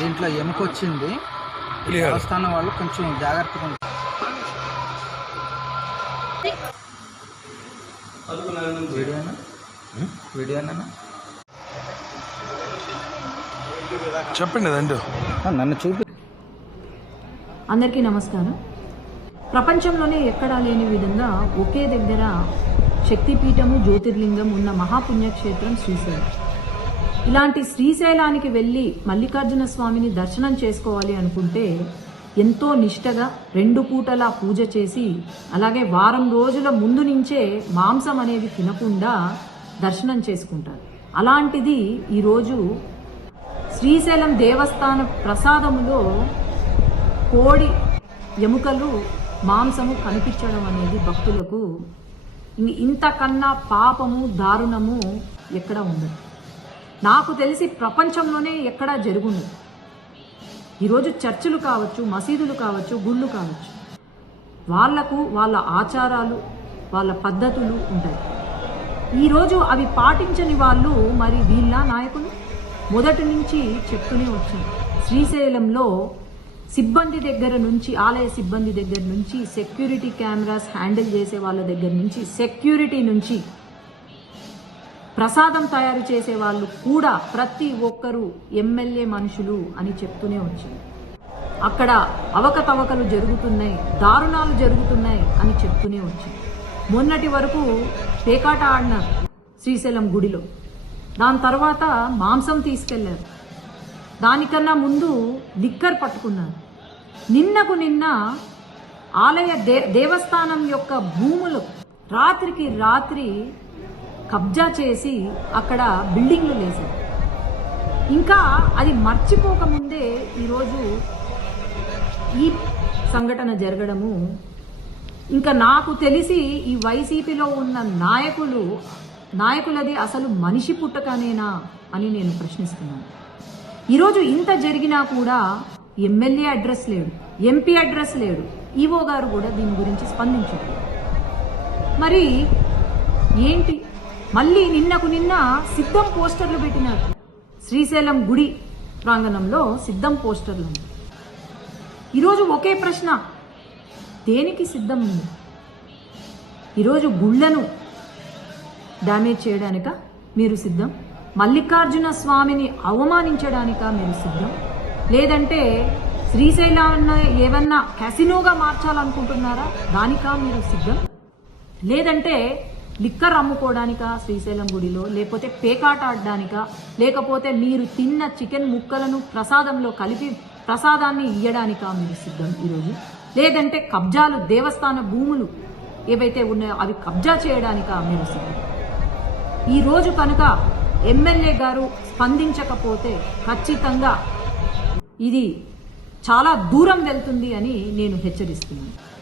దీంట్లో ఎముకొచ్చింది దేవస్థానం వాళ్ళు కొంచెం జాగ్రత్తగా hmm? చెప్పండి నన్ను చూపి అందరికీ నమస్కారం ప్రపంచంలోనే ఎక్కడా లేని విధంగా ఒకే దగ్గర శక్తిపీఠము జ్యోతిర్లింగం ఉన్న మహాపుణ్యక్షేత్రం శ్రీశైలం ఇలాంటి శ్రీశైలానికి వెళ్ళి మల్లికార్జున స్వామిని దర్శనం చేసుకోవాలి అనుకుంటే ఎంతో నిష్టగా రెండు పూటలా పూజ చేసి అలాగే వారం రోజుల ముందు నుంచే మాంసం అనేది తినకుండా దర్శనం చేసుకుంటారు అలాంటిది ఈరోజు శ్రీశైలం దేవస్థాన ప్రసాదములో కోడి ఎముకలు మాంసము కనిపించడం అనేది భక్తులకు ఇంతకన్నా పాపము దారుణము ఎక్కడ ఉండదు నాకు తెలిసి ప్రపంచంలోనే ఎక్కడా జరుగును ఈరోజు చర్చిలు కావచ్చు మసీదులు కావచ్చు గుళ్ళు కావచ్చు వాళ్లకు వాళ్ళ ఆచారాలు వాళ్ళ పద్ధతులు ఉంటాయి ఈరోజు అవి పాటించని వాళ్ళు మరి వీళ్ళ నాయకులు మొదటి నుంచి చెప్తూనే వచ్చారు శ్రీశైలంలో సిబ్బంది దగ్గర నుంచి ఆలయ సిబ్బంది దగ్గర నుంచి సెక్యూరిటీ కెమెరాస్ హ్యాండిల్ చేసే వాళ్ళ దగ్గర నుంచి సెక్యూరిటీ నుంచి ప్రసాదం తయారు చేసే వాళ్ళు కూడా ప్రతి ఒక్కరూ ఎమ్మెల్యే మనుషులు అని చెప్తూనే వచ్చింది అక్కడ అవకతవకలు జరుగుతున్నాయి దారుణాలు జరుగుతున్నాయి అని చెప్తూనే వచ్చింది మొన్నటి వరకు పేకాట ఆడిన శ్రీశైలం గుడిలో దాని తర్వాత మాంసం తీసుకెళ్లారు దానికన్నా ముందు లిక్కర్ పట్టుకున్నారు నిన్నకు నిన్న ఆలయ దే దేవస్థానం యొక్క భూములు రాత్రికి రాత్రి కబ్జా చేసి అక్కడ బిల్డింగ్లు లేసారు ఇంకా అది మర్చిపోకముందే ఈరోజు ఈ సంఘటన జరగడము ఇంకా నాకు తెలిసి ఈ వైసీపీలో ఉన్న నాయకులు నాయకులది అసలు మనిషి పుట్టకనేనా అని నేను ప్రశ్నిస్తున్నాను ఈరోజు ఇంత జరిగినా కూడా ఎమ్మెల్యే అడ్రస్ లేడు ఎంపీ అడ్రస్ లేడు ఈవో గారు కూడా దీని గురించి స్పందించారు మరి ఏంటి మళ్ళీ నిన్నకు నిన్న సిద్ధం పోస్టర్లు పెట్టినారు శ్రీశైలం గుడి ప్రాంగణంలో సిద్ధం పోస్టర్లు ఈరోజు ఒకే ప్రశ్న దేనికి సిద్ధం ఉంది ఈరోజు గుళ్ళను డ్యామేజ్ చేయడానిక మీరు సిద్ధం మల్లికార్జున స్వామిని అవమానించడానిక మీరు సిద్ధం లేదంటే శ్రీశైలం ఏమన్నా కసినోగా మార్చాలనుకుంటున్నారా దానికా మీరు సిద్ధం లేదంటే లిక్కర్ అమ్ముకోవడానికా శ్రీశైలం గుడిలో లేకపోతే పేకాట ఆడడానిక లేకపోతే మీరు తిన్న చికెన్ ముక్కలను ప్రసాదంలో కలిపి ప్రసాదాన్ని ఇయ్యడానిక మీరు సిద్ధం ఈరోజు లేదంటే కబ్జాలు దేవస్థాన భూములు ఏవైతే ఉన్నాయో అవి కబ్జా చేయడానికా మీరు సిద్ధం ఈరోజు కనుక ఎమ్మెల్యే గారు స్పందించకపోతే ఖచ్చితంగా ఇది చాలా దూరం వెళ్తుంది అని నేను హెచ్చరిస్తున్నాను